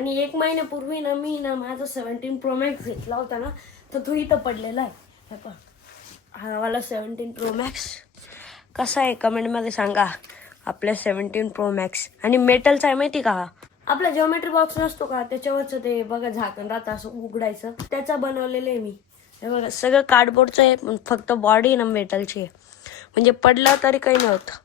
आणि 1 महिन्यापूर्वी ना मी ना माझा 17 Pro Max घेतला होता ना, तर तो इथं पडलेला आहे. हा वाला 17 Pro Max कसा आहे कमेंटमध्ये सांगा. आपल्या 17 Pro Max आणि मेटलचा आहे माहिती का? आपला जिओमेट्री बॉक्स नसतो का, त्याच्यावरचं ते बघा झाकण राहतं असं उघडायचं, त्याचा बनवलेलं आहे मी. हे बघा सगळं कार्डबोर्डचं आहे, पण फक्त बॉडी ना मेटलची आहे, म्हणजे पडलं तरी काही नाही होत.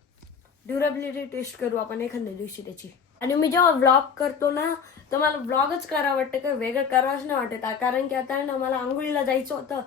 ड्युरेबिलिटी टेस्ट करू आपण एखाद्या दिवशी त्याची. आणि मी जेव्हा व्लॉग करतो ना, तर मला व्लॉगच करावं वाटतं, का वेगळं करावंच नाही वाटत. कारण की आता ना मला आंघोळीला जायचं होतं,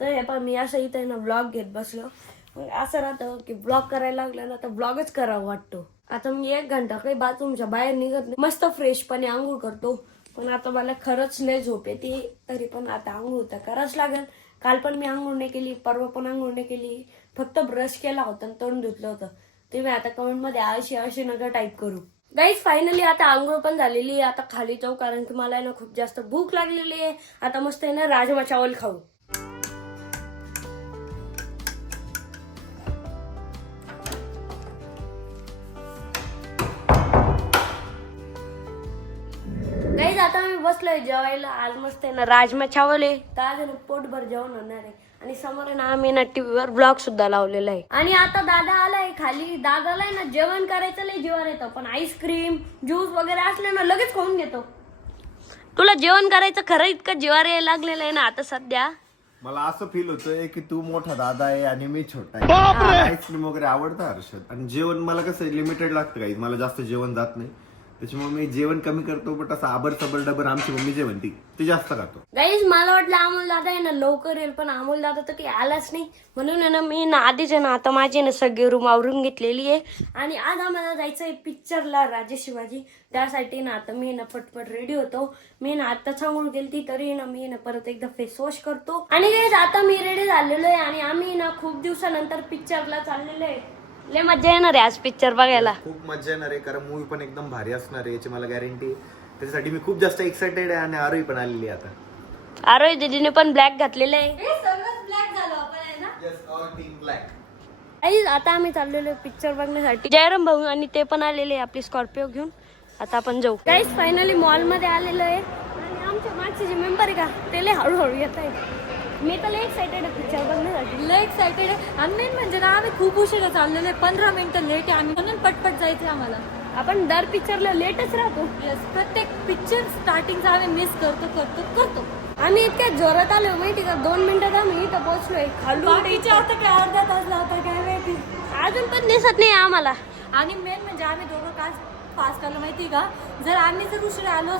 तर हे पण मी असं इथं ना व्लॉग घेत बसलो. मग असं राहतं की व्लॉग करायला लागलं ना तर व्लॉगच करावा वाटतो. आता मी 1 घंटा काही बाथरूमच्या बाहेर निघत नाही, मस्त फ्रेशपणे आंघोळ करतो. पण आता मला खरंच लय झोप येते, तरी पण आता आंघोळ तर करावंच लागेल. काल पण मी आंघोळ नाही केली, परवा पण आंघोळ नाही केली, फक्त ब्रश केला होता आणि तोंड धुतलं होतं. तुम्ही आता कमेंटमध्ये अशी नका टाईप करू. गाईज फायनली आता आंघोळ पण झालेली आहे. आता खाली जाऊ, कारण की मला ना खूप जास्त भूक लागलेली आहे. आता मस्त आहे ना राजमा चावल खाऊ. गाईज आता मी बसलोय जेवायला. आज मस्त आहे ना राजमा चावल आहे, तर आज ना पोटभर जेवण होणार आहे. आणि समोर आहे ना आम्ही ना टीव्हीवर ब्लॉग सुद्धा लावलेला आहे. आणि आता दादा आलाय खाली. दादाला आहे ना जेवण करायचं लय जीवावर येतं, पण आईस्क्रीम ज्यूस वगैरे असले ना लगेच खाऊन घेतो. तुला जेवण करायचं खरं इतकं जीवावर यायला लागलेलं आहे ना आता सध्या. मला असं फील होतंय की तू मोठा दादा आहे आणि मी छोटा आहे. आईस्क्रीम वगैरे आवडतं हर्षद, आणि जेवण मला कसं लिमिटेड लागतं काही, मला जास्त जेवण जात नाही, त्याच्यामुळे मी जेवण कमी करतो. बट असं आबर सबर डबर आमची मम्मी जे म्हणते ते जास्त खातो. गाईज मला वाटलं अमोल दादा आहे ना लवकर येईल, पण अमोल दादा तर काही आलाच नाही. म्हणून आहे ना मी ना आधीच आहे ना आता माझी ना सगळी रूम आवरून घेतलेली आहे. आणि आज आम्हाला जायचंय पिक्चरला राजे शिवाजी. त्यासाठी ना आता मी ना पटपट रेडी होतो. मी ना आता सांगून गेलती, तरी ना मी ना परत एकदा फेस वॉश करतो. आणि गाईज आता मी रेडी झालेलो आहे आणि आम्ही ना खूप दिवसानंतर पिक्चरला चाललेलो आहे. लय मजा येणार आहे आज पिक्चर बघायला. खूप मजा येणार आहे, कारण मूवी पण एकदम भारी असणार आहे याची मला गॅरंटी. त्याच्यासाठी मी खूप जास्त एक्साइटेड आहे. आणि आरोही पण आलेली आहे आता. आरोही दीदीने पण ब्लॅक घातलेलं आहे. आता आम्ही चाललेलो पिक्चर बघण्यासाठी. जयराम भाऊ आणि ते पण आलेले आपली स्कॉर्पिओ घेऊन. आता आपण जाऊ. गाईज फायनली मॉल मध्ये आलेलो आहे. आणि आमच्या मागचे जे मेंबर आहे का, ते लय हळूहळू येत आहे. मी तर लय एक्साइटेड आहे पिक्चर बघण्यासाठी, लय एक्साइटेड आहे. आणि मेन म्हणजे ना आम्ही खूप उशिरा चाललेलो आहे, 15 मिनिटं लेट आहे आम्ही, म्हणून पटपट जायचं आम्हाला. आपण दर पिक्चरला लेटच राहतो. प्रत्येक पिक्चर स्टार्टिंगचा आम्ही मिस करतो. आम्ही इतक्या जोरात आलो माहिती का, 2 मिनिटात आम्ही इथं पोहोचलोय. बाकीचे आता काय अर्धा तास लावता काय माहिती, अजून पण दिसत नाही आम्हाला. आणि मेन म्हणजे आम्ही दोघं काय फास्ट आलो माहिती का, जर आम्ही उशिरा आलो